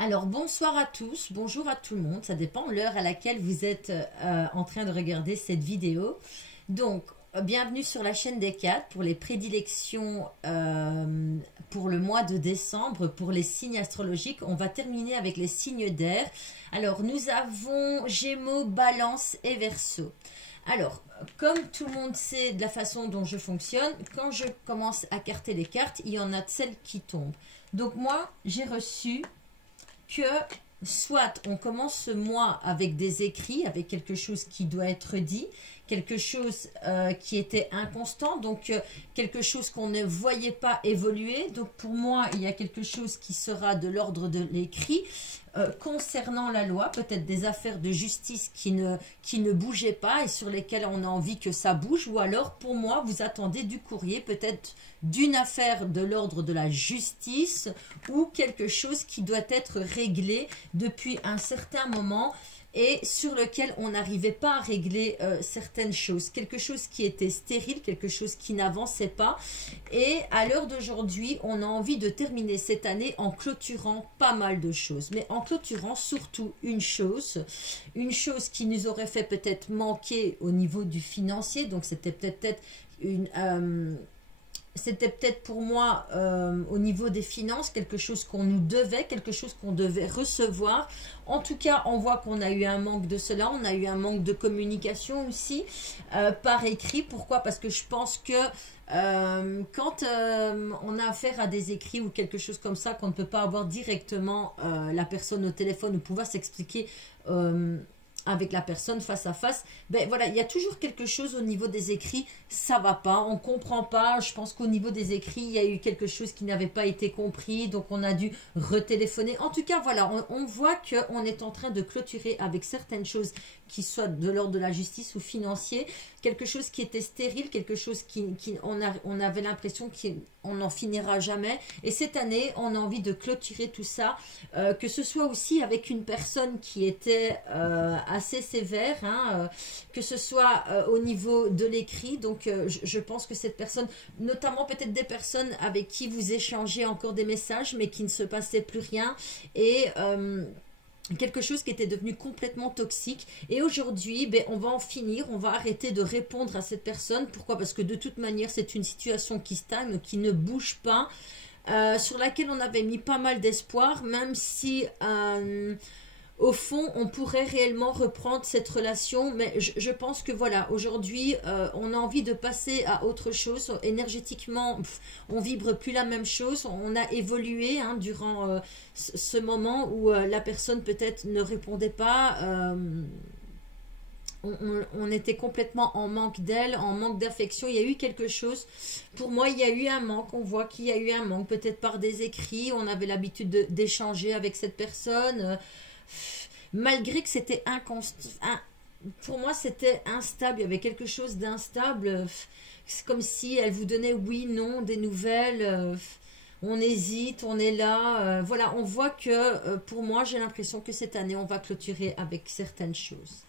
Alors bonsoir à tous, bonjour à tout le monde, ça dépend de l'heure à laquelle vous êtes en train de regarder cette vidéo. Donc, bienvenue sur la chaîne des 4 pour les prédilections pour le mois de décembre, pour les signes astrologiques. On va terminer avec les signes d'air. Alors, nous avons Gémeaux, Balance et Verseau. Alors, comme tout le monde sait de la façon dont je fonctionne, quand je commence à carter les cartes, il y en a de celles qui tombent. Donc moi, j'ai reçu que soit on commence ce mois avec des écrits, avec quelque chose qui doit être dit, quelque chose qui était inconstant, donc quelque chose qu'on ne voyait pas évoluer. Donc pour moi, il y a quelque chose qui sera de l'ordre de l'écrit concernant la loi, peut-être des affaires de justice qui ne bougeaient pas et sur lesquelles on a envie que ça bouge, ou alors pour moi, vous attendez du courrier, peut-être d'une affaire de l'ordre de la justice ou quelque chose qui doit être réglé depuis un certain moment et sur lequel on n'arrivait pas à régler certaines choses. Quelque chose qui était stérile, quelque chose qui n'avançait pas. Et à l'heure d'aujourd'hui, on a envie de terminer cette année en clôturant pas mal de choses. Mais en clôturant surtout une chose qui nous aurait fait peut-être manquer au niveau du financier. Donc c'était peut-être une... c'était peut-être pour moi, au niveau des finances, quelque chose qu'on nous devait, quelque chose qu'on devait recevoir. En tout cas, on voit qu'on a eu un manque de cela, on a eu un manque de communication aussi, par écrit. Pourquoi? Parce que je pense que quand on a affaire à des écrits ou quelque chose comme ça, qu'on ne peut pas avoir directement la personne au téléphone ou pouvoir s'expliquer avec la personne face à face, ben voilà, il y a toujours quelque chose au niveau des écrits, ça va pas, on comprend pas. Je pense qu'au niveau des écrits, il y a eu quelque chose qui n'avait pas été compris, donc on a dû retéléphoner. En tout cas, voilà, on voit qu'on est en train de clôturer avec certaines choses qui soient de l'ordre de la justice ou financier, quelque chose qui était stérile, quelque chose on avait l'impression qu'on n'en finira jamais. Et cette année, on a envie de clôturer tout ça, que ce soit aussi avec une personne qui était assez sévère, hein, que ce soit au niveau de l'écrit. Donc je pense que cette personne, notamment peut-être des personnes avec qui vous échangez encore des messages, mais qui ne se passait plus rien, et quelque chose qui était devenu complètement toxique. Et aujourd'hui, ben, on va en finir, on va arrêter de répondre à cette personne. Pourquoi? Parce que de toute manière, c'est une situation qui stagne, qui ne bouge pas, sur laquelle on avait mis pas mal d'espoir, même si au fond, on pourrait réellement reprendre cette relation. Mais je pense que voilà, aujourd'hui, on a envie de passer à autre chose. Énergétiquement, on vibre plus la même chose. On a évolué, hein, durant ce moment où la personne peut-être ne répondait pas. On était complètement en manque d'elle, en manque d'affection. Il y a eu quelque chose. Pour moi, il y a eu un manque. On voit qu'il y a eu un manque, peut-être par des écrits. On avait l'habitude d'échanger avec cette personne. Malgré que c'était inconstant, pour moi c'était instable, il y avait quelque chose d'instable. C'est comme si elle vous donnait oui, non, des nouvelles. On hésite, on est là. Voilà, on voit que pour moi, j'ai l'impression que cette année, on va clôturer avec certaines choses.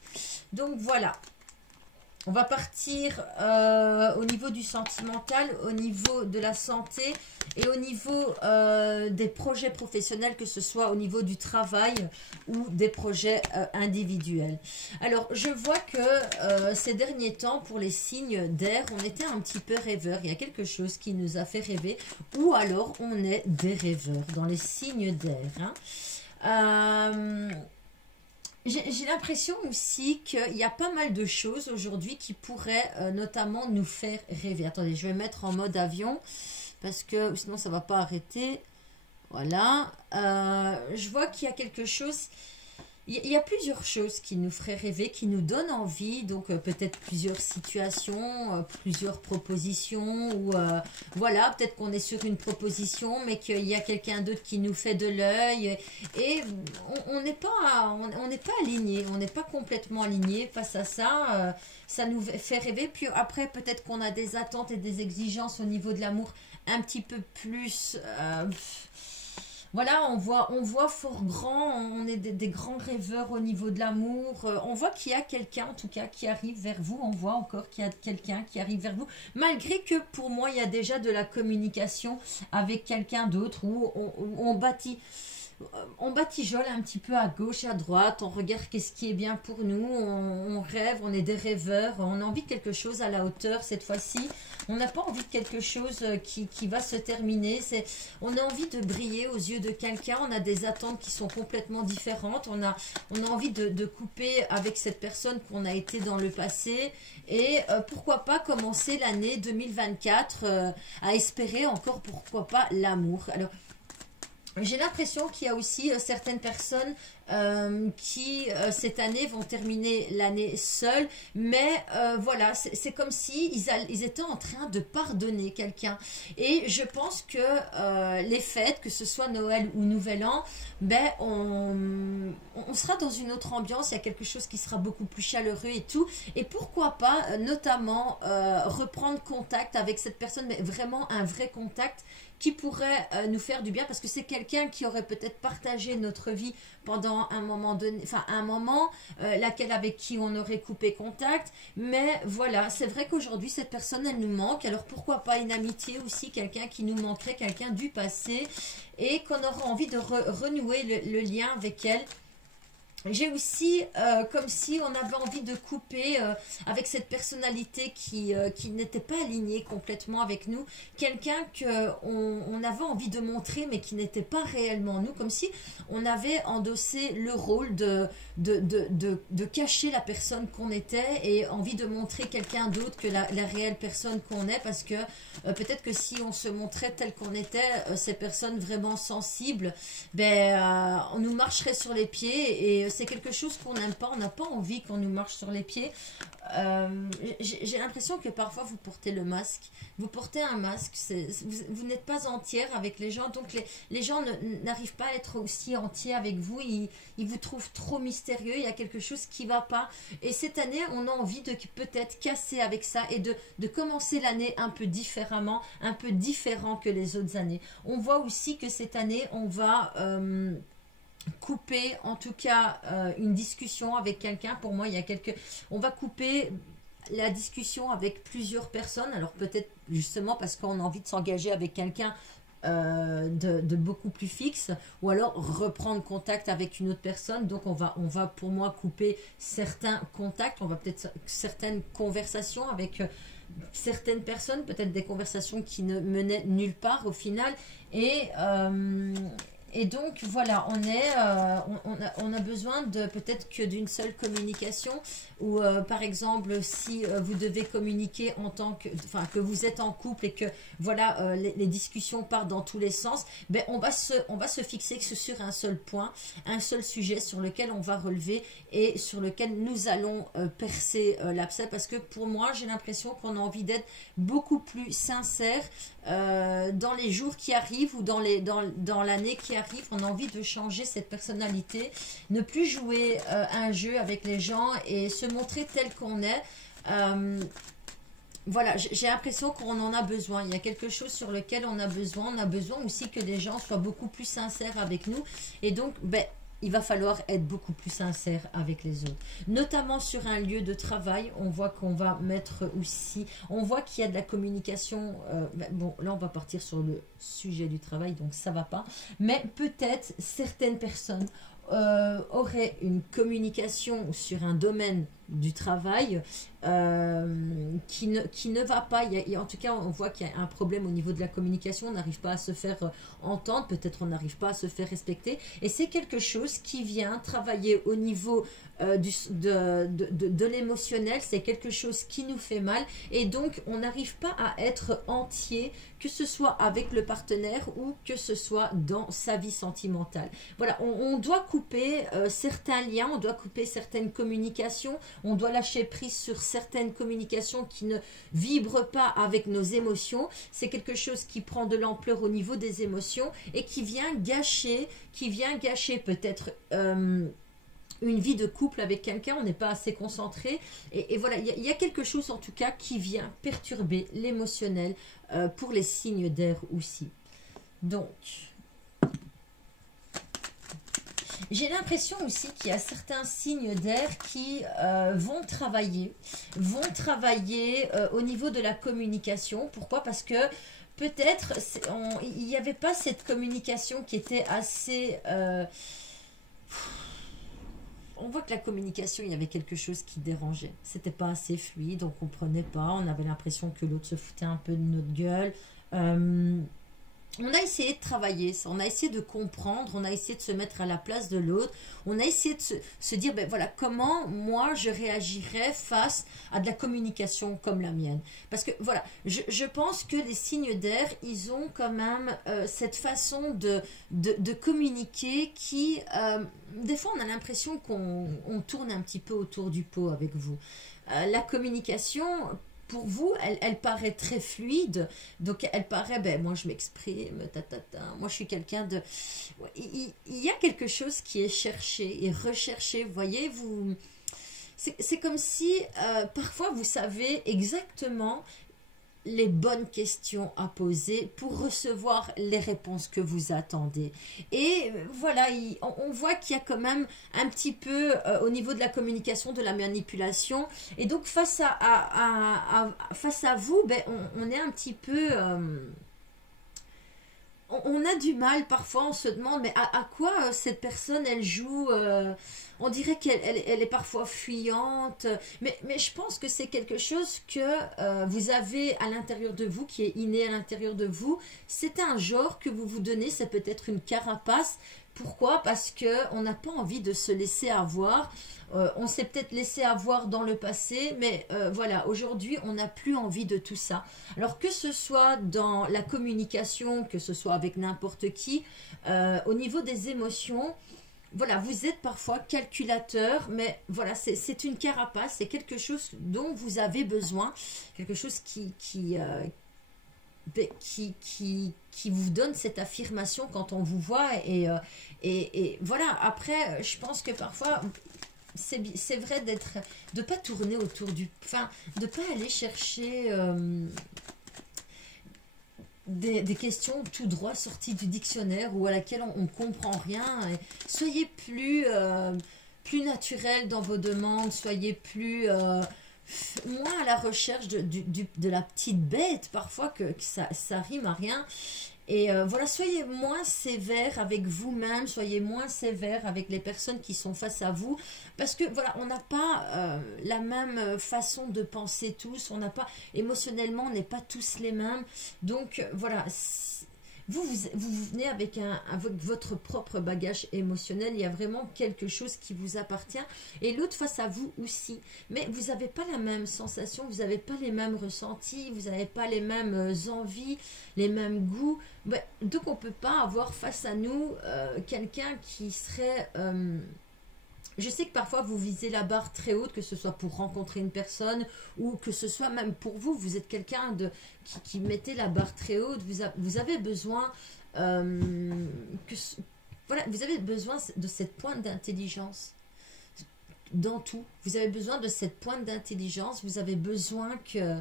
Donc voilà. On va partir au niveau du sentimental, au niveau de la santé et au niveau des projets professionnels, que ce soit au niveau du travail ou des projets individuels. Alors, je vois que ces derniers temps, pour les signes d'air, on était un petit peu rêveurs. Il y a quelque chose qui nous a fait rêver, ou alors on est des rêveurs dans les signes d'air, hein. J'ai l'impression aussi qu'il y a pas mal de choses aujourd'hui qui pourraient notamment nous faire rêver. Attendez, je vais mettre en mode avion parce que sinon ça ne va pas arrêter. Voilà. Je vois qu'il y a quelque chose... Il y a plusieurs choses qui nous feraient rêver, qui nous donnent envie, donc peut-être plusieurs situations, plusieurs propositions, ou voilà, peut-être qu'on est sur une proposition, mais qu'il y a quelqu'un d'autre qui nous fait de l'œil, et on n'est pas aligné, on n'est pas complètement aligné face à ça. Ça nous fait rêver, puis après peut-être qu'on a des attentes et des exigences au niveau de l'amour un petit peu plus... Voilà, on voit fort grand, on est des grands rêveurs au niveau de l'amour. On voit qu'il y a quelqu'un, en tout cas, qui arrive vers vous. On voit encore qu'il y a quelqu'un qui arrive vers vous. Malgré que, pour moi, il y a déjà de la communication avec quelqu'un d'autre où on bâtit on batigeole un petit peu à gauche, à droite, on regarde qu'est-ce qui est bien pour nous, on rêve, on est des rêveurs, on a envie de quelque chose à la hauteur cette fois-ci. On n'a pas envie de quelque chose qui va se terminer. On a envie de briller aux yeux de quelqu'un, on a des attentes qui sont complètement différentes, on a envie de couper avec cette personne qu'on a été dans le passé et pourquoi pas commencer l'année 2024 à espérer encore, pourquoi pas, l'amour. Alors, j'ai l'impression qu'il y a aussi certaines personnes qui, cette année, vont terminer l'année seules. Mais voilà, c'est comme si ils étaient en train de pardonner quelqu'un. Et je pense que les fêtes, que ce soit Noël ou Nouvel An, ben, on sera dans une autre ambiance. Il y a quelque chose qui sera beaucoup plus chaleureux et tout. Et pourquoi pas, notamment, reprendre contact avec cette personne, mais vraiment un vrai contact qui pourrait nous faire du bien, parce que c'est quelqu'un qui aurait peut-être partagé notre vie pendant un moment donné, enfin un moment, laquelle avec qui on aurait coupé contact, mais voilà, c'est vrai qu'aujourd'hui cette personne elle nous manque, alors pourquoi pas une amitié aussi, quelqu'un qui nous manquerait, quelqu'un du passé, et qu'on aura envie de renouer le lien avec elle. J'ai aussi, comme si on avait envie de couper avec cette personnalité qui n'était pas alignée complètement avec nous, quelqu'un qu'on avait envie de montrer mais qui n'était pas réellement nous, comme si on avait endossé le rôle de cacher la personne qu'on était et envie de montrer quelqu'un d'autre que la réelle personne qu'on est, parce que peut-être que si on se montrait tel qu'on était, ces personnes vraiment sensibles, ben, on nous marcherait sur les pieds, et c'est quelque chose qu'on n'aime pas, on n'a pas envie qu'on nous marche sur les pieds. J'ai l'impression que parfois vous portez le masque, vous portez un masque, vous n'êtes pas entière avec les gens, donc les gens n'arrivent pas à être aussi entiers avec vous, ils vous trouvent trop mystérieux, il y a quelque chose qui ne va pas, et cette année on a envie de peut-être casser avec ça et de commencer l'année un peu différemment, un peu différent que les autres années. On voit aussi que cette année on va couper en tout cas une discussion avec quelqu'un. Pour moi on va couper la discussion avec plusieurs personnes, alors peut-être justement parce qu'on a envie de s'engager avec quelqu'un de beaucoup plus fixe, ou alors reprendre contact avec une autre personne. Donc on va pour moi couper certains contacts, on va peut-être certaines conversations avec certaines personnes, peut-être des conversations qui ne menaient nulle part au final, et donc voilà, on a besoin de peut-être que d'une seule communication, ou par exemple si vous devez communiquer en tant que, enfin que vous êtes en couple et que voilà les discussions partent dans tous les sens, ben on va se fixer que sur un seul point, un seul sujet sur lequel on va relever et sur lequel nous allons percer l'abcès, parce que pour moi j'ai l'impression qu'on a envie d'être beaucoup plus sincère dans les jours qui arrivent ou dans l'année qui arrive. On a envie de changer cette personnalité, ne plus jouer un jeu avec les gens et se montrer tel qu'on est. Voilà, j'ai l'impression qu'on en a besoin. Il y a quelque chose sur lequel on a besoin. On a besoin aussi que les gens soient beaucoup plus sincères avec nous. Et donc, ben, il va falloir être beaucoup plus sincère avec les autres. Notamment sur un lieu de travail, on voit qu'on va mettre aussi... On voit qu'il y a de la communication... bon, là, on va partir sur le sujet du travail, donc ça va pas. Mais peut-être certaines personnes auraient une communication sur un domaine du travail qui ne va pas. En tout cas, on voit qu'il y a un problème au niveau de la communication, on n'arrive pas à se faire entendre, peut-être on n'arrive pas à se faire respecter, et c'est quelque chose qui vient travailler au niveau de l'émotionnel, c'est quelque chose qui nous fait mal, et donc on n'arrive pas à être entier, que ce soit avec le partenaire ou que ce soit dans sa vie sentimentale. Voilà, on doit couper certains liens, on doit couper certaines communications, on doit lâcher prise sur certaines communications qui ne vibrent pas avec nos émotions. C'est quelque chose qui prend de l'ampleur au niveau des émotions et qui vient gâcher peut-être une vie de couple avec quelqu'un. On n'est pas assez concentré, et voilà, il y a quelque chose en tout cas qui vient perturber l'émotionnel pour les signes d'air aussi. Donc j'ai l'impression aussi qu'il y a certains signes d'air qui vont travailler au niveau de la communication. Pourquoi? Parce que peut-être il n'y avait pas cette communication qui était assez... on voit que la communication, il y avait quelque chose qui dérangeait. C'était pas assez fluide, on comprenait pas, on avait l'impression que l'autre se foutait un peu de notre gueule. On a essayé de travailler ça, on a essayé de comprendre, on a essayé de se mettre à la place de l'autre, on a essayé de se dire, ben voilà, comment moi je réagirais face à de la communication comme la mienne. Parce que voilà, je pense que les signes d'air, ils ont quand même cette façon de communiquer qui, des fois on a l'impression qu'on tourne un petit peu autour du pot avec vous. La communication... Pour vous, elle paraît très fluide, donc elle paraît, ben moi je m'exprime, moi je suis quelqu'un de... Il y a quelque chose qui est cherché et recherché, vous voyez, vous... C'est comme si, parfois vous savez exactement les bonnes questions à poser pour recevoir les réponses que vous attendez. Et voilà, on voit qu'il y a quand même un petit peu au niveau de la communication, de la manipulation. Et donc face à vous, ben, on est un petit peu... on a du mal, parfois on se demande, mais à quoi cette personne, elle joue on dirait qu'elle est parfois fuyante, mais je pense que c'est quelque chose que vous avez à l'intérieur de vous, qui est inné à l'intérieur de vous. C'est un genre que vous vous donnez, c'est peut-être une carapace. Pourquoi? Parce qu'on n'a pas envie de se laisser avoir. On s'est peut-être laissé avoir dans le passé, mais voilà, aujourd'hui, on n'a plus envie de tout ça. Alors que ce soit dans la communication, que ce soit avec n'importe qui, au niveau des émotions, voilà, vous êtes parfois calculateur, mais voilà, c'est une carapace, c'est quelque chose dont vous avez besoin, quelque chose qui vous donne cette affirmation quand on vous voit. Et voilà, après, je pense que parfois... C'est vrai de ne pas tourner autour du... Enfin, de ne pas aller chercher des questions tout droit sorties du dictionnaire ou à laquelle on ne comprend rien. Et soyez plus naturel dans vos demandes, soyez plus... moins à la recherche de la petite bête, parfois que ça rime à rien. Et voilà, soyez moins sévère avec vous-même, soyez moins sévère avec les personnes qui sont face à vous, parce que voilà, on n'a pas la même façon de penser tous, on n'a pas, émotionnellement, on n'est pas tous les mêmes. Donc voilà, vous venez avec votre propre bagage émotionnel, il y a vraiment quelque chose qui vous appartient, et l'autre face à vous aussi. Mais vous n'avez pas la même sensation, vous n'avez pas les mêmes ressentis, vous n'avez pas les mêmes envies, les mêmes goûts. Donc on ne peut pas avoir face à nous quelqu'un qui serait... Je sais que parfois vous visez la barre très haute, que ce soit pour rencontrer une personne ou que ce soit même pour vous. Vous êtes quelqu'un qui mettez la barre très haute. Vous avez besoin voilà, vous avez besoin de cette pointe d'intelligence dans tout. Vous avez besoin de cette pointe d'intelligence. Vous avez besoin que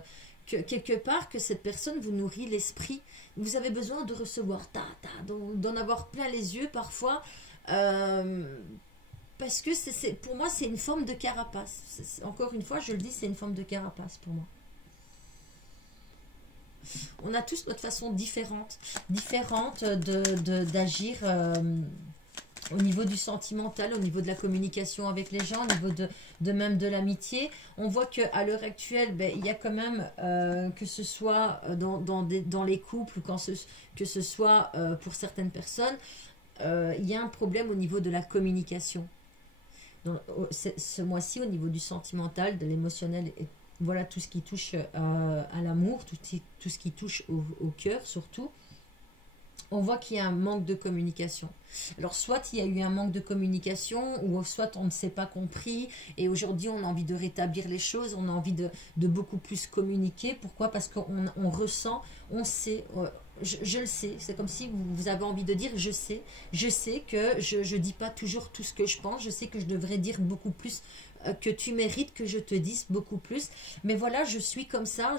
quelque part que cette personne vous nourrit l'esprit. Vous avez besoin de recevoir d'en avoir plein les yeux parfois. Parce que pour moi, c'est une forme de carapace. Encore une fois, je le dis, c'est une forme de carapace pour moi. On a tous notre façon différente d'agir au niveau du sentimental, au niveau de la communication avec les gens, au niveau de même de l'amitié. On voit qu'à l'heure actuelle, ben, il y a quand même, que ce soit dans les couples, que ce soit pour certaines personnes, il y a un problème au niveau de la communication. Ce mois-ci, au niveau du sentimental, de l'émotionnel, voilà, tout ce qui touche à l'amour, tout ce qui touche au cœur surtout, on voit qu'il y a un manque de communication. Alors soit il y a eu un manque de communication, ou soit on ne s'est pas compris, et aujourd'hui on a envie de rétablir les choses, on a envie de beaucoup plus communiquer. Pourquoi? Parce qu'on ressent, on sait... Je le sais, c'est comme si vous avez envie de dire je sais que je dis pas toujours tout ce que je pense, je sais que je devrais dire beaucoup plus que tu mérites que je te dise beaucoup plus. Mais voilà, je suis comme ça.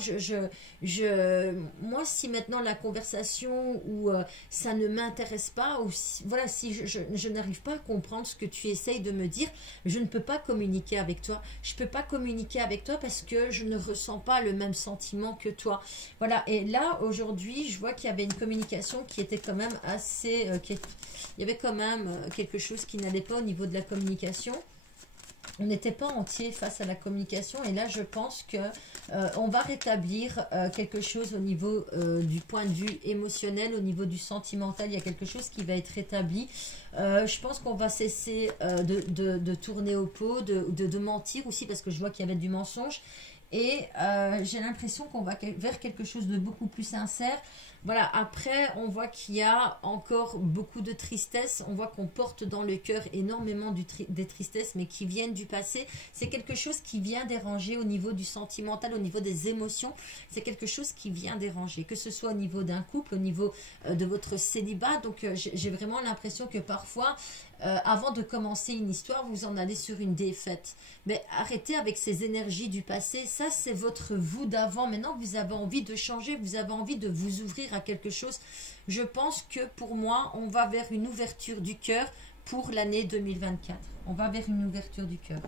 Moi, si maintenant la conversation ou ça ne m'intéresse pas, ou si, voilà, si je n'arrive pas à comprendre ce que tu essayes de me dire, je ne peux pas communiquer avec toi. Je peux pas communiquer avec toi parce que je ne ressens pas le même sentiment que toi. Voilà, et là, aujourd'hui, je vois qu'il y avait une communication qui était quand même assez... il y avait quand même quelque chose qui n'allait pas au niveau de la communication. On n'était pas entier face à la communication et là je pense que on va rétablir quelque chose au niveau du point de vue émotionnel, au niveau du sentimental, il y a quelque chose qui va être rétabli. Je pense qu'on va cesser de tourner au pot, de mentir aussi parce que je vois qu'il y avait du mensonge. Et j'ai l'impression qu'on va vers quelque chose de beaucoup plus sincère. Voilà, après, on voit qu'il y a encore beaucoup de tristesse. On voit qu'on porte dans le cœur énormément des tristesses, mais qui viennent du passé. C'est quelque chose qui vient déranger au niveau du sentimental, au niveau des émotions. C'est quelque chose qui vient déranger, que ce soit au niveau d'un couple, au niveau de votre célibat. Donc, j'ai vraiment l'impression que parfois... avant de commencer une histoire, vous en allez sur une défaite. Mais arrêtez avec ces énergies du passé. Ça, c'est votre vous d'avant. Maintenant, vous avez envie de changer. Vous avez envie de vous ouvrir à quelque chose. Je pense que pour moi, on va vers une ouverture du cœur pour l'année 2024. On va vers une ouverture du cœur.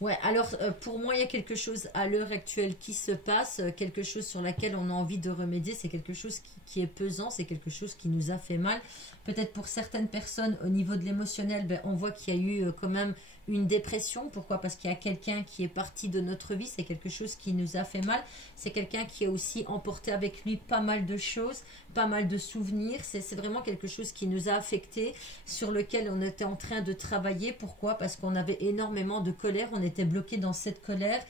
Ouais, alors pour moi, il y a quelque chose à l'heure actuelle qui se passe, quelque chose sur laquelle on a envie de remédier, c'est quelque chose qui est pesant, c'est quelque chose qui nous a fait mal. Peut-être pour certaines personnes, au niveau de l'émotionnel, ben, on voit qu'il y a eu quand même une dépression. Pourquoi? Parce qu'il y a quelqu'un qui est parti de notre vie, c'est quelque chose qui nous a fait mal. C'est quelqu'un qui a aussi emporté avec lui pas mal de choses, pas mal de souvenirs. C'est vraiment quelque chose qui nous a affectés, sur lequel on était en train de travailler. Pourquoi? Parce qu'on avait énormément de colère, on était bloqué dans cette colère.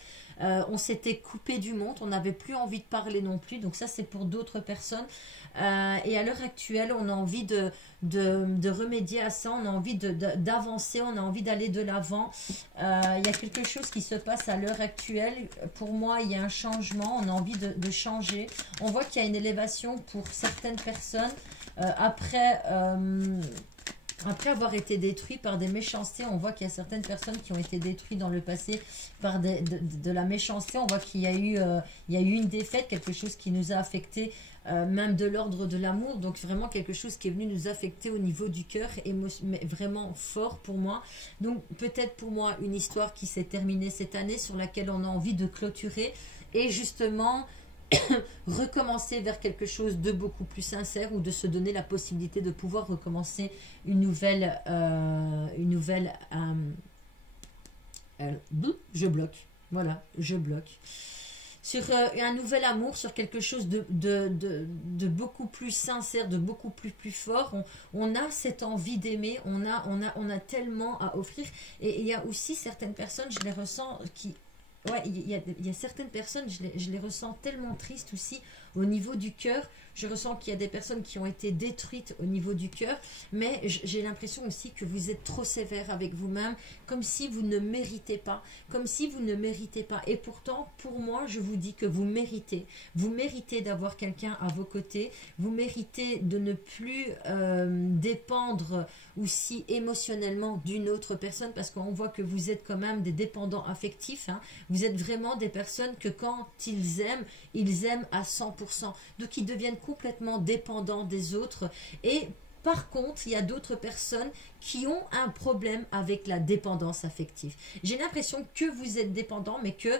On s'était coupé du monde, on n'avait plus envie de parler non plus, donc ça c'est pour d'autres personnes. Et à l'heure actuelle, on a envie de remédier à ça, on a envie d'avancer, on a envie d'aller de l'avant. Il y a quelque chose qui se passe à l'heure actuelle. Pour moi, il y a un changement, on a envie de changer. On voit qu'il y a une élévation pour certaines personnes après avoir été détruit par des méchancetés. On voit qu'il y a certaines personnes qui ont été détruites dans le passé par de la méchanceté. On voit qu'il y a eu une défaite, quelque chose qui nous a affecté, même de l'ordre de l'amour. Donc vraiment quelque chose qui est venu nous affecter au niveau du cœur, mais vraiment fort pour moi. Donc peut-être pour moi une histoire qui s'est terminée cette année, sur laquelle on a envie de clôturer et justement... recommencer vers quelque chose de beaucoup plus sincère, ou de se donner la possibilité de pouvoir recommencer une nouvelle je bloque, voilà, je bloque sur un nouvel amour, sur quelque chose de beaucoup plus sincère, de beaucoup plus fort. On a cette envie d'aimer, on a tellement à offrir. Et il y a aussi certaines personnes, je les ressens, qui... Ouais, il y a certaines personnes, je les ressens tellement tristes aussi au niveau du cœur. Je ressens qu'il y a des personnes qui ont été détruites au niveau du cœur, mais j'ai l'impression aussi que vous êtes trop sévère avec vous-même, comme si vous ne méritez pas, comme si vous ne méritez pas. Et pourtant, pour moi, je vous dis que vous méritez. Vous méritez d'avoir quelqu'un à vos côtés, vous méritez de ne plus dépendre aussi émotionnellement d'une autre personne, parce qu'on voit que vous êtes quand même des dépendants affectifs, hein. Vous êtes vraiment des personnes que quand ils aiment à 100%. Donc ils deviennent complètement dépendants des autres. Et par contre, il y a d'autres personnes qui ont un problème avec la dépendance affective. J'ai l'impression que vous êtes dépendant, mais que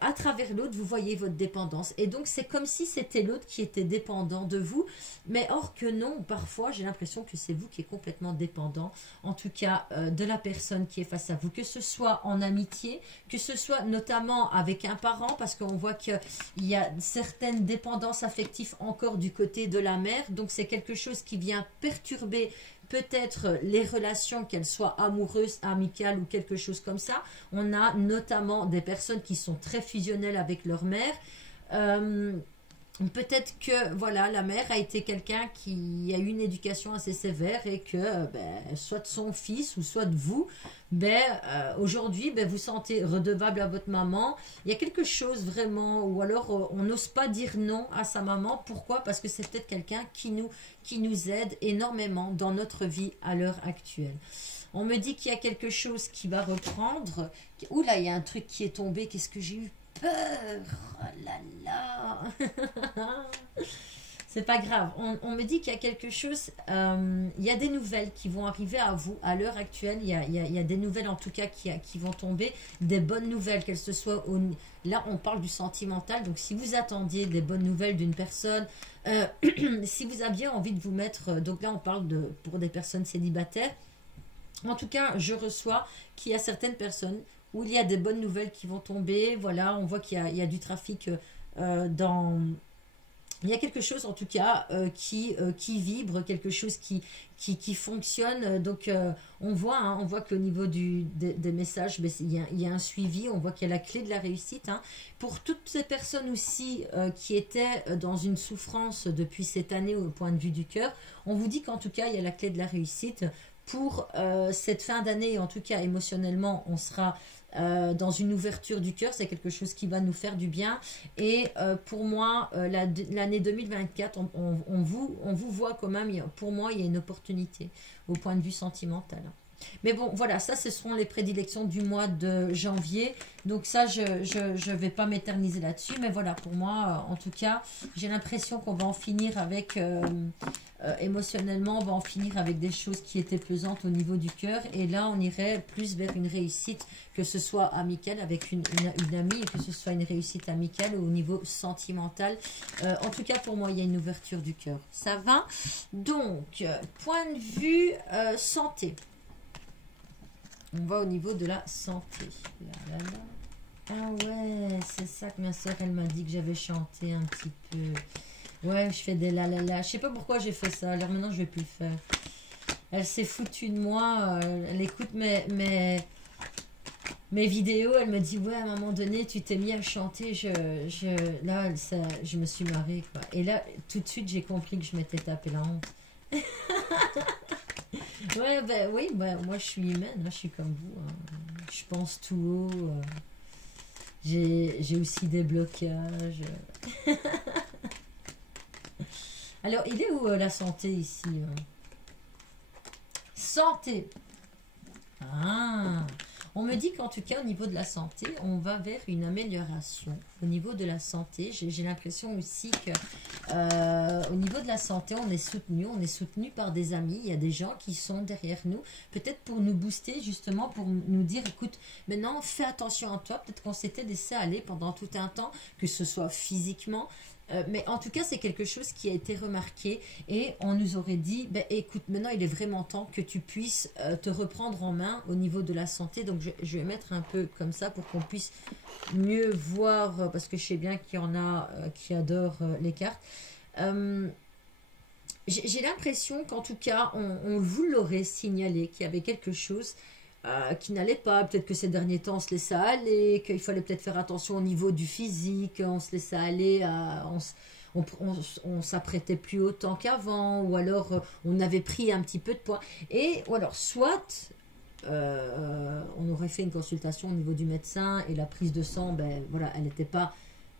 à travers l'autre, vous voyez votre dépendance. Et donc, c'est comme si c'était l'autre qui était dépendant de vous. Mais or que non, parfois, j'ai l'impression que c'est vous qui êtes complètement dépendant, en tout cas, de la personne qui est face à vous. Que ce soit en amitié, que ce soit notamment avec un parent, parce qu'on voit qu'il y a certaines dépendances affectives encore du côté de la mère. Donc, c'est quelque chose qui vient perturber peut-être les relations, qu'elles soient amoureuses, amicales ou quelque chose comme ça. On a notamment des personnes qui sont très fusionnelles avec leur mère. peut-être que voilà, la mère a été quelqu'un qui a eu une éducation assez sévère et que soit de son fils ou soit de vous, aujourd'hui vous sentez redevable à votre maman. Il y a quelque chose vraiment, ou alors on n'ose pas dire non à sa maman. Pourquoi? Parce que c'est peut-être quelqu'un qui nous aide énormément dans notre vie à l'heure actuelle. On me dit qu'il y a quelque chose qui va reprendre. Ouh là, il y a un truc qui est tombé. Qu'est-ce que j'ai eu peur? Oh là là. C'est pas grave. On me dit qu'il y a quelque chose. Il y a des nouvelles qui vont arriver à vous à l'heure actuelle. Il y a des nouvelles en tout cas qui vont tomber. Des bonnes nouvelles, qu'elles se soient là, on parle du sentimental. Donc, si vous attendiez des bonnes nouvelles d'une personne, si vous aviez envie de vous mettre. Donc là, on parle pour des personnes célibataires. En tout cas, je reçois qu'il y a certaines personnes où il y a des bonnes nouvelles qui vont tomber. Voilà, on voit qu'il y a du trafic dans... Il y a quelque chose en tout cas qui vibre, quelque chose qui fonctionne. Donc on voit qu'au niveau des messages, il y a un suivi, on voit qu'il y a la clé de la réussite. Hein. Pour toutes ces personnes aussi qui étaient dans une souffrance depuis cette année au point de vue du cœur, on vous dit qu'en tout cas il y a la clé de la réussite. Pour cette fin d'année, en tout cas émotionnellement, on sera dans une ouverture du cœur. C'est quelque chose qui va nous faire du bien. Et pour moi, l'année 2024, on vous voit quand même, pour moi, il y a une opportunité au point de vue sentimental. Mais bon, voilà, ça, ce seront les prédilections du mois de janvier. Donc ça, je ne vais pas m'éterniser là-dessus. Mais voilà, pour moi, en tout cas, j'ai l'impression qu'on va en finir avec... émotionnellement, on va en finir avec des choses qui étaient pesantes au niveau du cœur. Et là, on irait plus vers une réussite, que ce soit amicale avec une amie, et que ce soit une réussite amicale au niveau sentimental. En tout cas, pour moi, il y a une ouverture du cœur. Ça va? Donc, point de vue santé. On va au niveau de la santé. Là, là, là. Ah ouais, c'est ça que ma soeur, elle m'a dit que j'avais chanté un petit peu. Ouais, je fais des la la la. Je sais pas pourquoi j'ai fait ça. Alors maintenant, je vais plus le faire. Elle s'est foutue de moi. Elle écoute mes vidéos. Elle me dit, ouais, à un moment donné, tu t'es mis à chanter. Là, je me suis marrée, quoi. Et là, tout de suite, j'ai compris que je m'étais tapé la honte. Ouais, oui, moi, je suis humaine. Hein, je suis comme vous. Hein. Je pense tout haut. J'ai aussi des blocages. Alors, il est où la santé ici? Santé. Ah, on me dit qu'en tout cas, au niveau de la santé, on va vers une amélioration. Au niveau de la santé, j'ai l'impression aussi que au niveau de la santé, on est soutenu par des amis. Il y a des gens qui sont derrière nous, peut-être pour nous booster, justement, pour nous dire, écoute, maintenant, fais attention à toi. Peut-être qu'on s'était laissé aller pendant tout un temps, que ce soit physiquement, mais en tout cas, c'est quelque chose qui a été remarqué et on nous aurait dit, écoute, maintenant il est vraiment temps que tu puisses te reprendre en main au niveau de la santé. Donc je vais mettre un peu comme ça pour qu'on puisse mieux voir, parce que je sais bien qu'il y en a qui adorent les cartes. J'ai l'impression qu'en tout cas, on vous l'aurait signalé qu'il y avait quelque chose qui n'allait pas. Peut-être que ces derniers temps, on se laissait aller, qu'il fallait peut-être faire attention au niveau du physique, on se laissait aller, on s'apprêtait plus autant qu'avant, ou alors on avait pris un petit peu de poids. Ou alors, soit on aurait fait une consultation au niveau du médecin et la prise de sang, voilà, elle n'était pas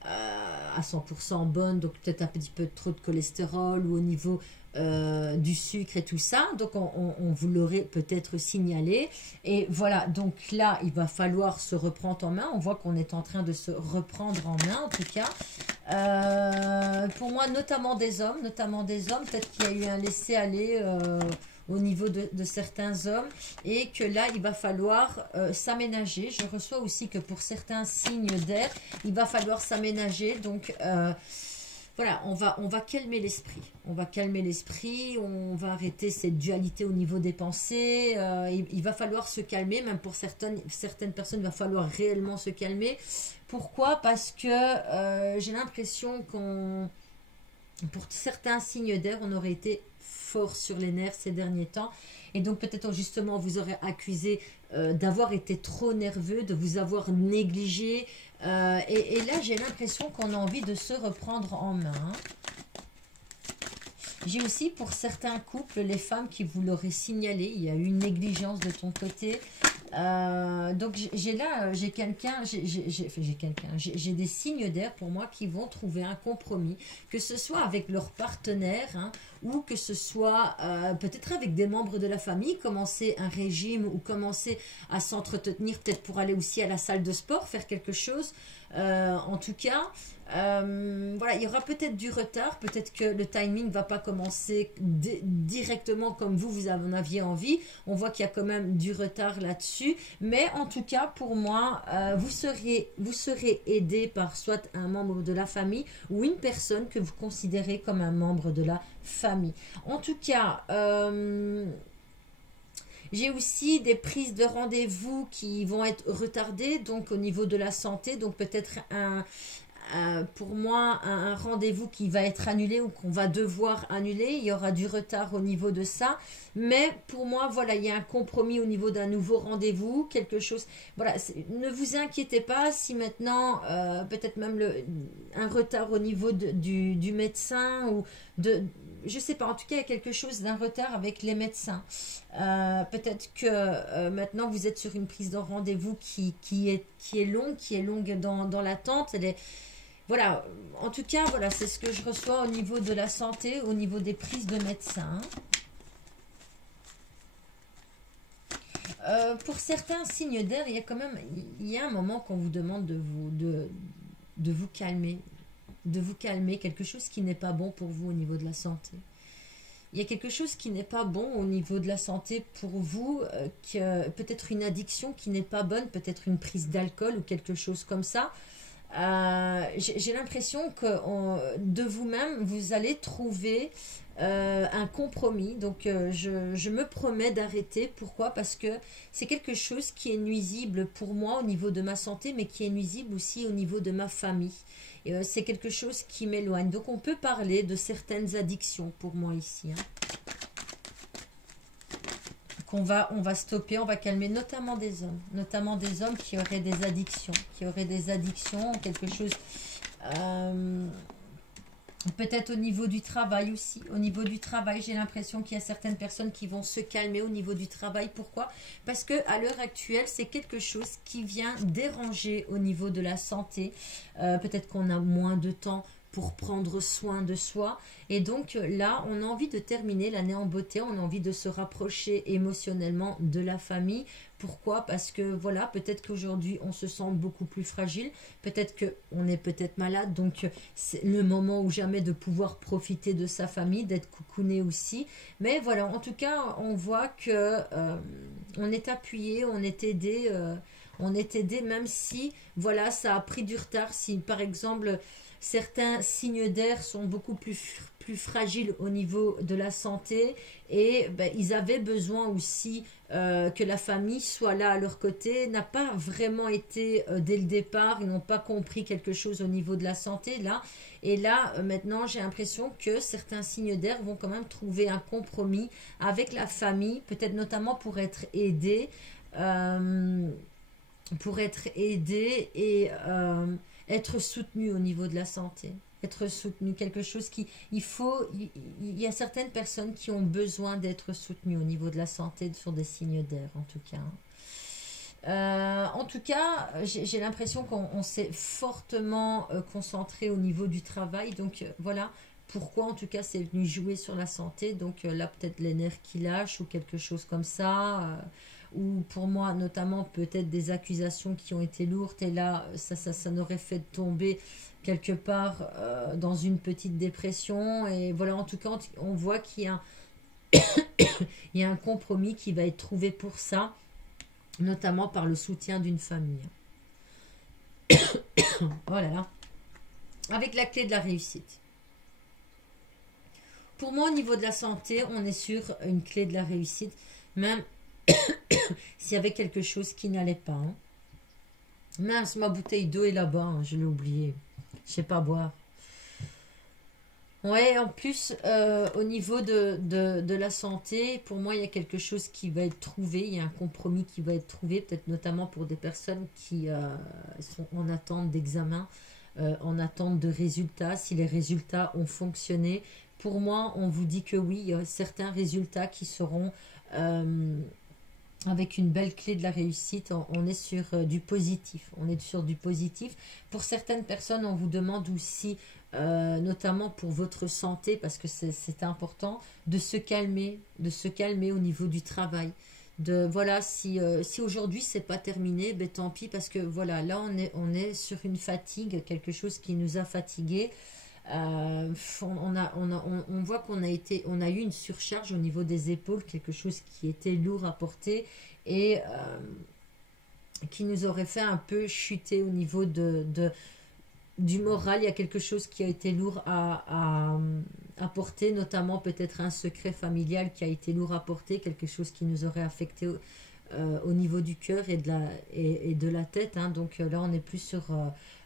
à 100% bonne, donc peut-être un petit peu trop de cholestérol ou au niveau du sucre et tout ça. Donc on vous l'aurait peut-être signalé. Et voilà, donc là, il va falloir se reprendre en main. On voit qu'on est en train de se reprendre en main, en tout cas. Pour moi, notamment des hommes, peut-être qu'il y a eu un laisser-aller au niveau de certains hommes et que là, il va falloir s'aménager. Je reçois aussi que pour certains signes d'air, il va falloir s'aménager. Donc, voilà, on va calmer l'esprit. On va arrêter cette dualité au niveau des pensées. Il va falloir se calmer, même pour certaines personnes, il va falloir réellement se calmer. Pourquoi? Parce que j'ai l'impression pour certains signes d'air, on aurait été fort sur les nerfs ces derniers temps. Et donc peut-être justement vous aurez accusé d'avoir été trop nerveux, de vous avoir négligé. Et là j'ai l'impression qu'on a envie de se reprendre en main. J'ai aussi pour certains couples, les femmes qui vous l'auraient signalé, il y a eu une négligence de ton côté. Donc j'ai quelqu'un, j'ai des signes d'air pour moi qui vont trouver un compromis, que ce soit avec leur partenaire hein, ou que ce soit peut-être avec des membres de la famille, commencer un régime ou commencer à s'entretenir peut-être pour aller aussi à la salle de sport, faire quelque chose. En tout cas, voilà, il y aura peut-être du retard, peut-être que le timing ne va pas commencer directement comme vous en aviez envie. On voit qu'il y a quand même du retard là-dessus, mais en tout cas pour moi, vous serez aidé par soit un membre de la famille ou une personne que vous considérez comme un membre de la famille. En tout cas, j'ai aussi des prises de rendez-vous qui vont être retardées, donc au niveau de la santé, donc peut-être pour moi un rendez-vous qui va être annulé ou qu'on va devoir annuler. Il y aura du retard au niveau de ça, mais pour moi voilà, il y a un compromis au niveau d'un nouveau rendez-vous, quelque chose, voilà, ne vous inquiétez pas si maintenant peut-être même un retard au niveau du médecin ou je sais pas, en tout cas il y a quelque chose d'un retard avec les médecins. Peut-être que maintenant vous êtes sur une prise de rendez-vous qui est longue dans l'attente. Voilà, en tout cas, voilà, c'est ce que je reçois au niveau de la santé, au niveau des prises de médecins. Pour certains signes d'air, il y a un moment qu'on vous demande de vous calmer, quelque chose qui n'est pas bon pour vous au niveau de la santé. Il y a quelque chose qui n'est pas bon au niveau de la santé pour vous, peut-être une addiction qui n'est pas bonne, peut-être une prise d'alcool ou quelque chose comme ça. J'ai l'impression que de vous-même, vous allez trouver un compromis. Donc, je me promets d'arrêter. Pourquoi? Parce que c'est quelque chose qui est nuisible pour moi au niveau de ma santé, mais qui est nuisible aussi au niveau de ma famille. C'est quelque chose qui m'éloigne. Donc, on peut parler de certaines addictions pour moi ici. Hein. On va stopper, on va calmer, notamment des hommes qui auraient des addictions, quelque chose, peut-être au niveau du travail aussi. Au niveau du travail, j'ai l'impression qu'il y a certaines personnes qui vont se calmer au niveau du travail. Pourquoi? Parce que à l'heure actuelle, c'est quelque chose qui vient déranger au niveau de la santé. Peut-être qu'on a moins de temps pour prendre soin de soi. Et donc là, on a envie de terminer l'année en beauté, on a envie de se rapprocher émotionnellement de la famille. Pourquoi? Parce que voilà, peut-être qu'aujourd'hui, on se sent beaucoup plus fragile, peut-être qu'on est peut-être malade, donc c'est le moment ou jamais de pouvoir profiter de sa famille, d'être coucouné aussi. Mais voilà, en tout cas, on voit que on est appuyé, on est aidé, même si, voilà, ça a pris du retard. Si par exemple certains signes d'air sont beaucoup plus fragiles au niveau de la santé et ils avaient besoin aussi que la famille soit là à leur côté, n'a pas vraiment été dès le départ, ils n'ont pas compris quelque chose au niveau de la santé là. Et là, maintenant, j'ai l'impression que certains signes d'air vont quand même trouver un compromis avec la famille, peut-être notamment pour être aidés, et être soutenu au niveau de la santé, être soutenu, quelque chose il y a certaines personnes qui ont besoin d'être soutenues au niveau de la santé sur des signes d'air en tout cas. En tout cas, j'ai l'impression qu'on s'est fortement concentré au niveau du travail, donc voilà pourquoi en tout cas c'est venu jouer sur la santé. Donc là peut-être les nerfs qui lâchent ou quelque chose comme ça. Ou pour moi notamment peut-être des accusations qui ont été lourdes et là ça n'aurait fait tomber quelque part dans une petite dépression. Et voilà, en tout cas on voit qu'il y a il y a un compromis qui va être trouvé pour ça, notamment par le soutien d'une famille. Voilà, là. Avec la clé de la réussite. Pour moi au niveau de la santé, on est sur une clé de la réussite, même s'il y avait quelque chose qui n'allait pas. Hein. Mince, ma bouteille d'eau est là-bas, hein, je l'ai oublié. Je sais pas boire. Ouais, en plus, au niveau de la santé, pour moi, il y a quelque chose qui va être trouvé, il y a un compromis qui va être trouvé, peut-être notamment pour des personnes qui sont en attente d'examen, en attente de résultats. Si les résultats ont fonctionné, pour moi, on vous dit que oui, il y a certains résultats qui seront euh, avec une belle clé de la réussite. On est sur du positif. On est sur du positif. Pour certaines personnes, on vous demande aussi, notamment pour votre santé, parce que c'est important, de se calmer au niveau du travail. De, voilà, si aujourd'hui c'est pas terminé, ben tant pis, parce que voilà, là on est sur une fatigue, quelque chose qui nous a fatigués. On voit on a eu une surcharge au niveau des épaules, quelque chose qui était lourd à porter et qui nous aurait fait un peu chuter au niveau du moral. Il y a quelque chose qui a été lourd à porter, notamment peut-être un secret familial qui a été lourd à porter, quelque chose qui nous aurait affecté au niveau du cœur et de la tête. Hein. Donc là, on est plus sur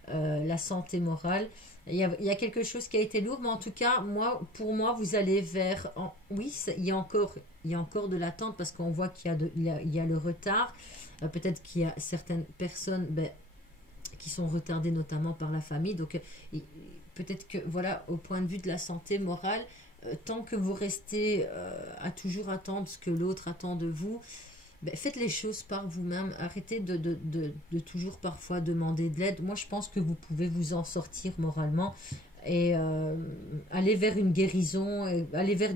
la santé morale. Il y a quelque chose qui a été lourd, mais en tout cas, pour moi, vous allez vers... oui, il y a encore de l'attente parce qu'on voit qu'il y a, il y a le retard. Peut-être qu'il y a certaines personnes qui sont retardées, notamment par la famille. Donc, peut-être que, voilà, au point de vue de la santé morale, tant que vous restez à toujours attendre ce que l'autre attend de vous, faites les choses par vous-même. Arrêtez de toujours parfois demander de l'aide. Moi, je pense que vous pouvez vous en sortir moralement et aller vers une guérison, et aller vers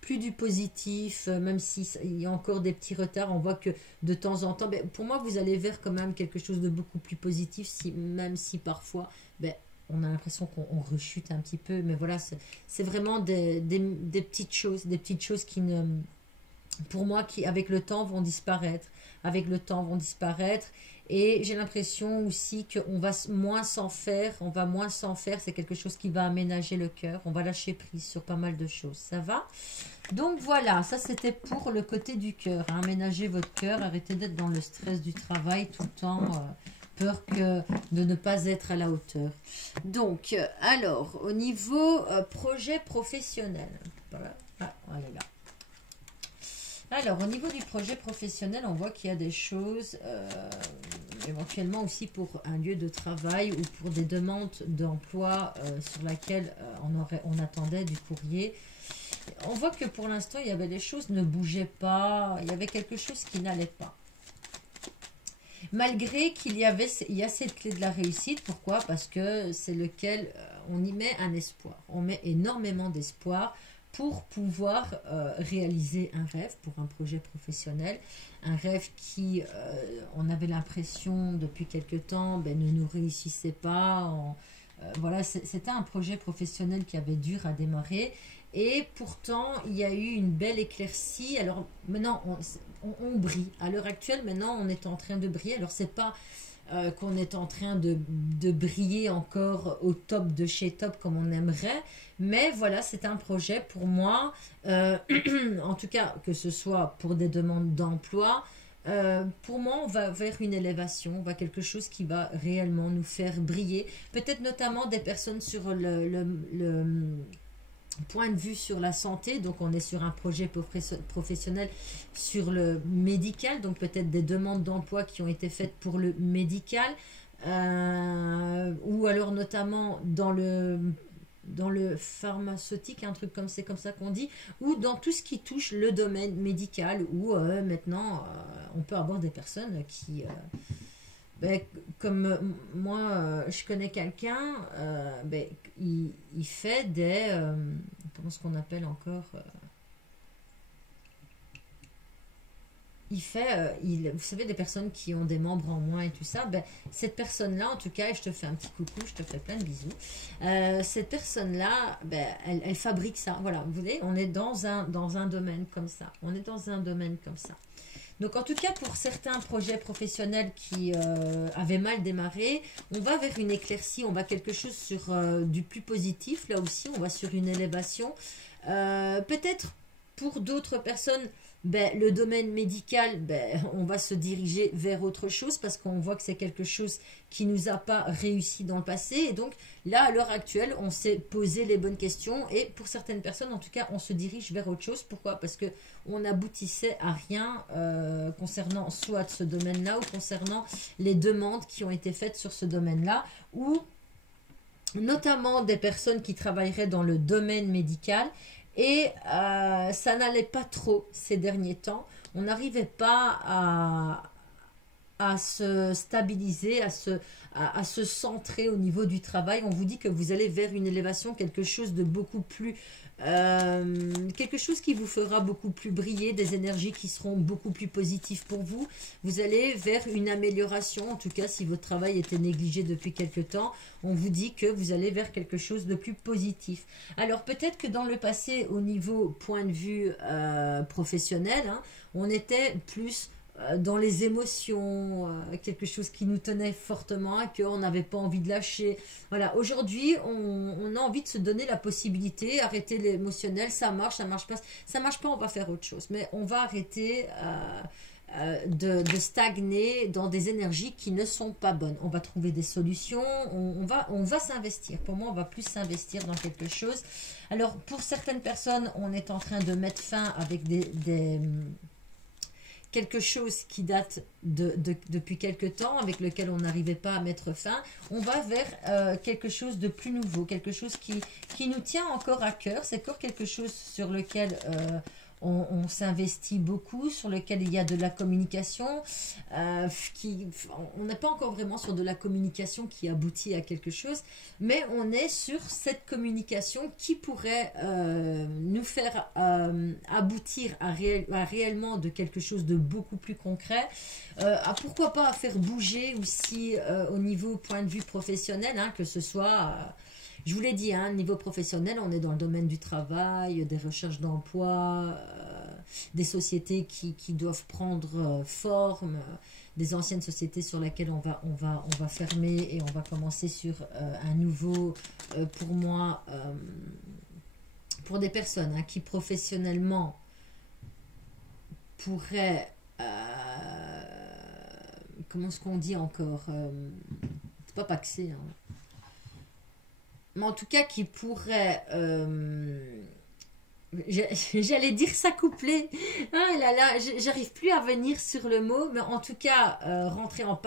plus du positif, même s'il y a encore des petits retards. On voit que de temps en temps, pour moi, vous allez vers quand même quelque chose de beaucoup plus positif, même si parfois, on a l'impression qu'on rechute un petit peu. Mais voilà, c'est vraiment des petites choses qui ne... pour moi, qui avec le temps vont disparaître, et j'ai l'impression aussi qu'on va moins s'en faire, c'est quelque chose qui va aménager le cœur, on va lâcher prise sur pas mal de choses, ça va? Donc voilà, ça c'était pour le côté du cœur, hein. Aménagez votre cœur, arrêtez d'être dans le stress du travail tout le temps, peur de ne pas être à la hauteur. Donc, alors, au niveau projet professionnel, voilà, voilà là. Alors, au niveau du projet professionnel, on voit qu'il y a des choses, éventuellement aussi pour un lieu de travail ou pour des demandes d'emploi sur laquelle on attendait du courrier. On voit que pour l'instant, il y avait des choses ne bougeaient pas, il y avait quelque chose qui n'allait pas. Malgré il y a cette clé de la réussite. Pourquoi? Parce que c'est lequel on y met un espoir. On met énormément d'espoir pour pouvoir réaliser un rêve, pour un projet professionnel, un rêve qui, on avait l'impression depuis quelque temps, ne nous réussissait pas. Voilà, c'était un projet professionnel qui avait dur à démarrer, et pourtant il y a eu une belle éclaircie. Alors maintenant, on brille. À l'heure actuelle, maintenant, on est en train de briller. Alors c'est pas qu'on est en train de briller encore au top de chez top comme on aimerait, mais voilà, c'est un projet pour moi, en tout cas que ce soit pour des demandes d'emploi, pour moi on va vers une élévation, on va quelque chose qui va réellement nous faire briller, peut-être notamment des personnes sur le point de vue sur la santé. Donc on est sur un projet professionnel sur le médical, donc peut-être des demandes d'emploi qui ont été faites pour le médical, ou alors notamment dans le pharmaceutique, un truc comme c'est comme ça qu'on dit, ou dans tout ce qui touche le domaine médical, où maintenant on peut avoir des personnes qui comme moi, je connais quelqu'un, il fait des... comment est-ce qu'on appelle encore il fait, vous savez, des personnes qui ont des membres en moins et tout ça, cette personne-là, en tout cas, et je te fais un petit coucou, je te fais plein de bisous, cette personne-là, elle fabrique ça. Voilà, vous voyez, on est dans un domaine comme ça. Donc en tout cas, pour certains projets professionnels qui avaient mal démarré, on va vers une éclaircie, on va quelque chose sur du plus positif. Là aussi, on va sur une élévation. Peut-être pour d'autres personnes, ben, le domaine médical, ben, on va se diriger vers autre chose parce qu'on voit que c'est quelque chose qui nous a pas réussi dans le passé. Et donc là, à l'heure actuelle, on s'est posé les bonnes questions et pour certaines personnes, en tout cas, on se dirige vers autre chose. Pourquoi? Parce que on n'aboutissait à rien concernant soit ce domaine-là ou concernant les demandes qui ont été faites sur ce domaine-là, ou notamment des personnes qui travailleraient dans le domaine médical. Et ça n'allait pas trop ces derniers temps. On n'arrivait pas à se stabiliser, à se centrer au niveau du travail. On vous dit que vous allez vers une élévation, quelque chose de beaucoup plus... quelque chose qui vous fera beaucoup plus briller, des énergies qui seront beaucoup plus positives pour vous. Vous allez vers une amélioration, en tout cas si votre travail était négligé depuis quelque temps, on vous dit que vous allez vers quelque chose de plus positif. Alors peut-être que dans le passé, au niveau point de vue professionnel, hein, on était plus dans les émotions, quelque chose qui nous tenait fortement à cœur, on n'avait pas envie de lâcher. Voilà, aujourd'hui, on a envie de se donner la possibilité, arrêter l'émotionnel, ça marche pas, ça marche pas, on va faire autre chose. Mais on va arrêter de stagner dans des énergies qui ne sont pas bonnes. On va trouver des solutions, on va s'investir. Pour moi, on va plus s'investir dans quelque chose. Alors, pour certaines personnes, on est en train de mettre fin avec quelque chose qui date depuis quelque temps, avec lequel on n'arrivait pas à mettre fin. On va vers quelque chose de plus nouveau, quelque chose qui nous tient encore à cœur. C'est encore quelque chose sur lequel on s'investit beaucoup, sur lequel il y a de la communication. On n'est pas encore vraiment sur de la communication qui aboutit à quelque chose, mais on est sur cette communication qui pourrait nous faire aboutir à réellement de quelque chose de beaucoup plus concret. Pourquoi pas à faire bouger aussi au niveau point de vue professionnel, hein, que ce soit... je vous l'ai dit, hein, niveau professionnel, on est dans le domaine du travail, des recherches d'emploi, des sociétés qui doivent prendre forme, des anciennes sociétés sur lesquelles on va fermer et on va commencer sur un nouveau, pour moi, pour des personnes hein, qui professionnellement pourraient, comment est-ce qu'on dit encore, c'est pas paxé, hein, mais en tout cas qui pourrait, j'allais dire s'accoupler, ah là là, j'arrive plus à venir sur le mot, mais en tout cas rentrer en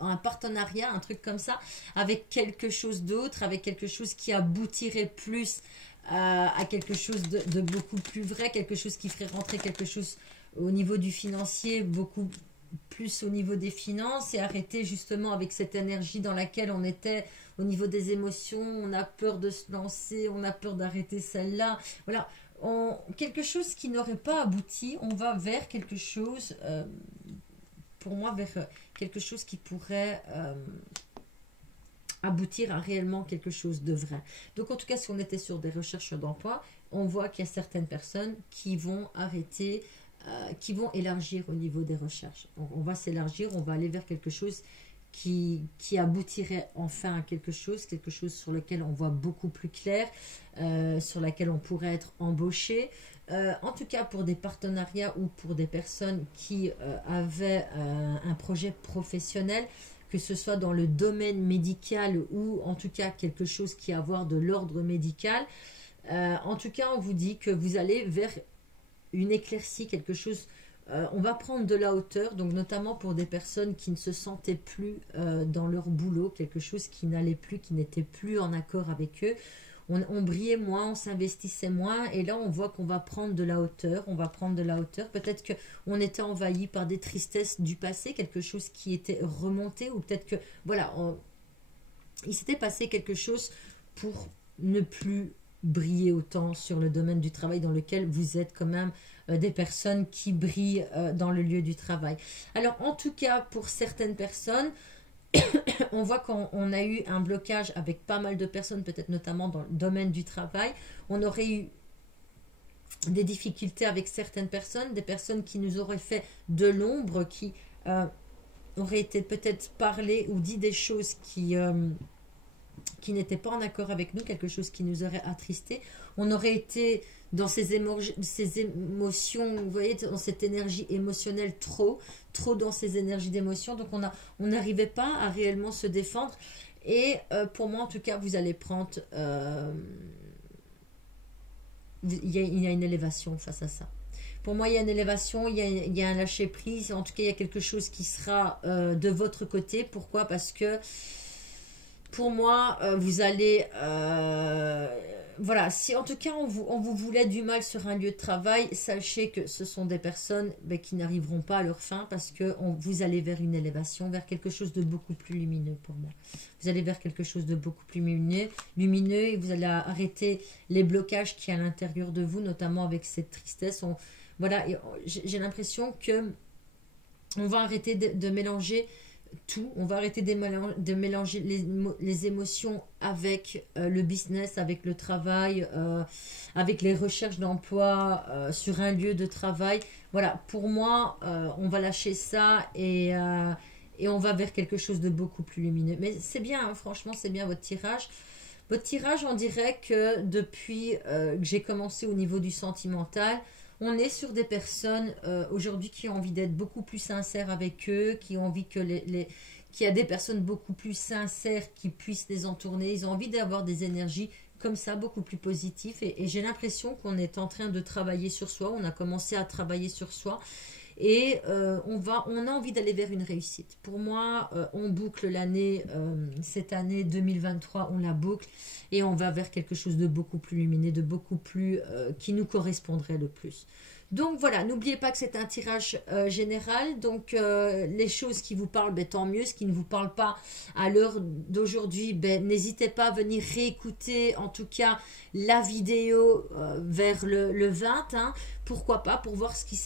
un partenariat, un truc comme ça, avec quelque chose d'autre, avec quelque chose qui aboutirait plus à quelque chose de beaucoup plus vrai, quelque chose qui ferait rentrer quelque chose au niveau du financier, beaucoup plus au niveau des finances, et arrêter justement avec cette énergie dans laquelle on était au niveau des émotions, on a peur de se lancer, on a peur d'arrêter celle-là. Voilà, quelque chose qui n'aurait pas abouti, on va vers quelque chose, pour moi, vers quelque chose qui pourrait aboutir à réellement quelque chose de vrai. Donc en tout cas, si on était sur des recherches d'emploi, on voit qu'il y a certaines personnes qui vont arrêter, qui vont élargir au niveau des recherches. On va s'élargir, on va aller vers quelque chose qui aboutirait enfin à quelque chose sur lequel on voit beaucoup plus clair, sur laquelle on pourrait être embauché. En tout cas, pour des partenariats ou pour des personnes qui avaient un projet professionnel, que ce soit dans le domaine médical ou en tout cas quelque chose qui a à voir de l'ordre médical. En tout cas, on vous dit que vous allez vers une éclaircie, quelque chose... on va prendre de la hauteur, donc notamment pour des personnes qui ne se sentaient plus dans leur boulot, quelque chose qui n'allait plus, qui n'était plus en accord avec eux. On brillait moins, on s'investissait moins, et là on voit qu'on va prendre de la hauteur, peut-être qu'on était envahi par des tristesses du passé, quelque chose qui était remonté, ou peut-être que, voilà, il s'était passé quelque chose pour ne plus briller autant sur le domaine du travail dans lequel vous êtes quand même des personnes qui brillent dans le lieu du travail. Alors en tout cas, pour certaines personnes, on voit qu'on a eu un blocage avec pas mal de personnes, peut-être notamment dans le domaine du travail. On aurait eu des difficultés avec certaines personnes, des personnes qui nous auraient fait de l'ombre, qui auraient été peut-être parlé ou dit des choses qui qui n'était pas en accord avec nous, quelque chose qui nous aurait attristé. On aurait été dans ces émotions, vous voyez, dans cette énergie émotionnelle trop dans ces énergies d'émotion. Donc on n'arrivait pas à réellement se défendre. Et pour moi, en tout cas, vous allez prendre... il y a une élévation face à ça. Pour moi, il y a une élévation, il y a un lâcher-prise. En tout cas, il y a quelque chose qui sera de votre côté. Pourquoi? Parce que pour moi, vous allez... voilà, si en tout cas on vous voulait du mal sur un lieu de travail, sachez que ce sont des personnes qui n'arriveront pas à leur fin parce que vous allez vers une élévation, vers quelque chose de beaucoup plus lumineux pour moi. Vous allez vers quelque chose de beaucoup plus lumineux et vous allez arrêter les blocages qui à l'intérieur de vous, notamment avec cette tristesse. Voilà, j'ai l'impression que on va arrêter de mélanger tout. On va arrêter de mélanger les émotions avec le business, avec le travail, avec les recherches d'emploi sur un lieu de travail. Voilà, pour moi, on va lâcher ça et on va vers quelque chose de beaucoup plus lumineux. Mais c'est bien, hein, franchement, c'est bien votre tirage. Votre tirage, on dirait que depuis que j'ai commencé au niveau du sentimental, on est sur des personnes aujourd'hui qui ont envie d'être beaucoup plus sincères avec eux, qui ont envie que qu'il y a des personnes beaucoup plus sincères qui puissent les entourner. Ils ont envie d'avoir des énergies comme ça, beaucoup plus positives. Et j'ai l'impression qu'on est en train de travailler sur soi. On a commencé à travailler sur soi. Et on a envie d'aller vers une réussite. Pour moi, on boucle l'année, cette année 2023, on la boucle et on va vers quelque chose de beaucoup plus lumineux, de beaucoup plus qui nous correspondrait le plus. Donc voilà, n'oubliez pas que c'est un tirage général, donc les choses qui vous parlent, tant mieux. Ce qui ne vous parle pas à l'heure d'aujourd'hui, n'hésitez pas à venir réécouter en tout cas la vidéo vers le 20, hein, pourquoi pas, pour voir ce qui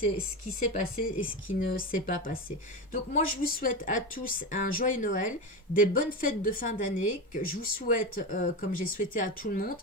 s'est passé et ce qui ne s'est pas passé. Donc moi je vous souhaite à tous un joyeux Noël, des bonnes fêtes de fin d'année, que je vous souhaite, comme j'ai souhaité à tout le monde,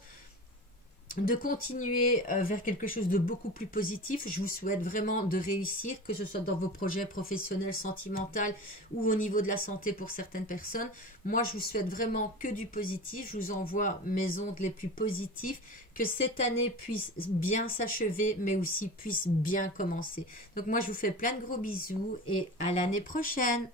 de continuer vers quelque chose de beaucoup plus positif. Je vous souhaite vraiment de réussir, que ce soit dans vos projets professionnels, sentimentaux ou au niveau de la santé pour certaines personnes. Moi, je vous souhaite vraiment que du positif. Je vous envoie mes ondes les plus positives, que cette année puisse bien s'achever, mais aussi puisse bien commencer. Donc moi, je vous fais plein de gros bisous et à l'année prochaine.